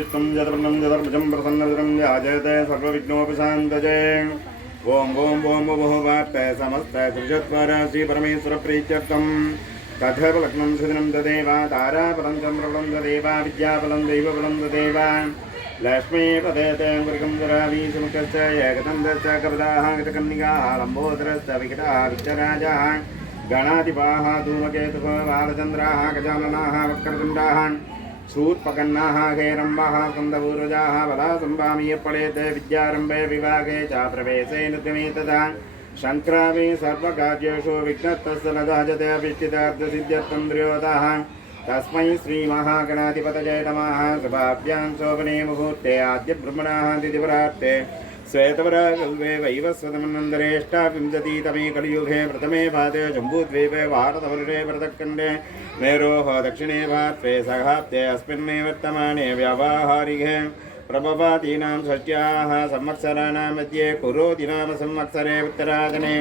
विष्णुं जतवर्णं जतर्भुजं प्रसन्नवदनं ध्यायते सर्वविघ्नोपशान्तये। ओम ओम ओम बहुवार्ते समस्ते त्रिजत्वर श्री परमेश्वर प्रीत्यर्थं तथैव लग्नं सुदिनं तदेव ताराबलं चन्द्रबलं तदेव विद्याबलं दैवबलं तदेव लक्ष्मीपदेते मृगं दुरावीसमुखश्च एकदन्तश्च कपदाः गतकन्निकाः लम्बोदरश्च विकटाः वित्तराजाः गणाधिपाः धूमकेतुः बालचन्द्राः गजाननाः वक्रतुण्डाः शूर्पकन्नाः हेरम्बाः स्कन्दपूर्वजाः बलासम्भामीयपडेते विद्यारम्भे विभागे च प्रवेशे नृत्यमे तथा शङ्करावे सर्वकार्येषु विघ्नस्तस्य न जायते अभिष्टितार्थसिद्ध्यर्थं द्र्योतः तस्मै श्रीमहागणाधिपतये नमः। शुभाभ्यां शोभने मुहूर्ते आद्यब्रह्मणः तिथिवरार्थे श्वेतवराकल्पे वैवस्वतमनन्दरेष्टाविंशतितमे कलियुगे प्रथमे पादे जम्बूद्वीपे भारतवर्षे भरतखण्डे मेरोः दक्षिणे पार्श्वे सहाब्दे अस्मिन्ने वर्तमाने व्यावहारिके प्रभवादीनां षष्ट्याः संवत्सराणां मध्ये कुरोति नाम संवत्सरे उत्तरायणे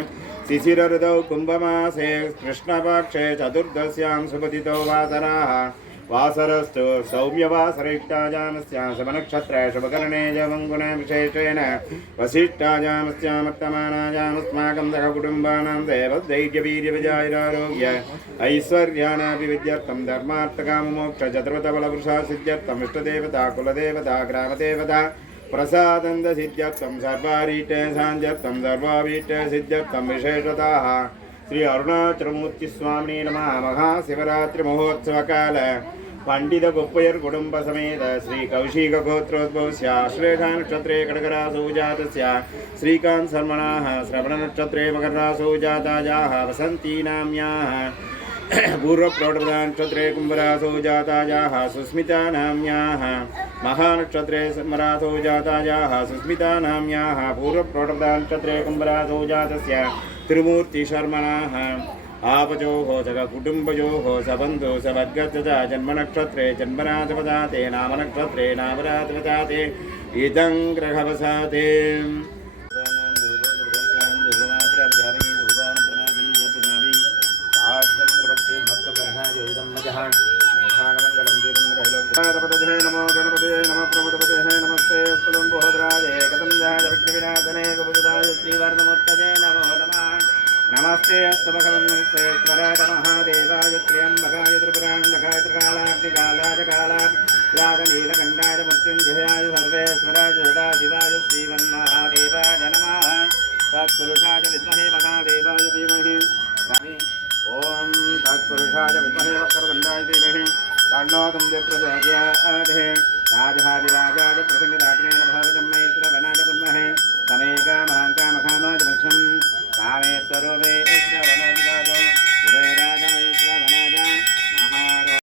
शिशिरऋतौ कुम्भमासे कृष्णपक्षे चतुर्दश्यां सुपतितो वासराः वासरस्तु सौम्यवासरयुक्तायामस्यां शुभनक्षत्रे शुभकरणे जवङ्गुणे विशेषेण वसिष्ठायामस्यामर्तमानायामस्माकं सखकुटुम्बानां देवधैर्यवीर्यविजयारोग्य ऐश्वर्याणाभिविद्यर्थं धर्मार्थकाममोक्षचतुर्वतबलपुरुषासिद्ध्यर्थम् इष्टदेवता कुलदेवता ग्रामदेवता प्रसादन्तसिद्ध्यर्थं सर्वारीटे सान्ध्यर्थं सर्वाभीष्टे सिद्ध्यर्थं विशेषतः श्री अरुणाचलमूर्ति स्वामी नमः। महाशिवरात्रि महोत्सवकाल पंडित गोप्पय्यर कुटुंब समेत श्री कौशिक गोत्रोद्भवस्य श्लेषा नक्षत्रे कडगरासौ जातस्य श्रीकांत शर्मणः श्रवण नक्षत्रे मकररासौ जातायाः वसन्ती नाम्याः पूर्वप्रौढप्रदा नक्षत्रे कुम्भरासौ जातायाः सुस्मिता नाम्याः महानक्षत्रे सिंहरासौ जातायाः सुस्मिता नाम्याः पूर्वप्रौढप्रदा नक्षत्रे कुम्भरासौ जातस्य त्रिमूर्ति शर्मणः आपजोः सकुटुम्बयोः सबन्धो सबद्गत जन्मनक्षत्रे जन्मराजपदाते नामनक्षत्रे नामराजपदाते इदं ग्रहवसाते नमो गणपते नमः प्रभुपते नमस्ते सुलंबोधराय एकदंजाय विघ्नविनाशने गोविंदाय श्रीवर्धमूर्तये नमो नमः। नमस्ते अस्तमकलन्विश्वेश्वराय महादेवाय त्र्यम्बकाय त्रिपुरान्तकाय त्रिकालाग्निकालाय कालाग्निनीलकण्ठाय मृत्युञ्जयाय सर्वेश्वराय सदाशिवाय श्रीमन्महादेवाय नमः। तत्पुरुषाय विद्महे महादेवाय धीमहि ॐ तत्पुरुषाय विद्महे वक्रतुण्डाय धीमहि तन्नो तुङ्गिः प्रचोदयात् राजहादिराजाय प्रसन्नराज्ञेन भव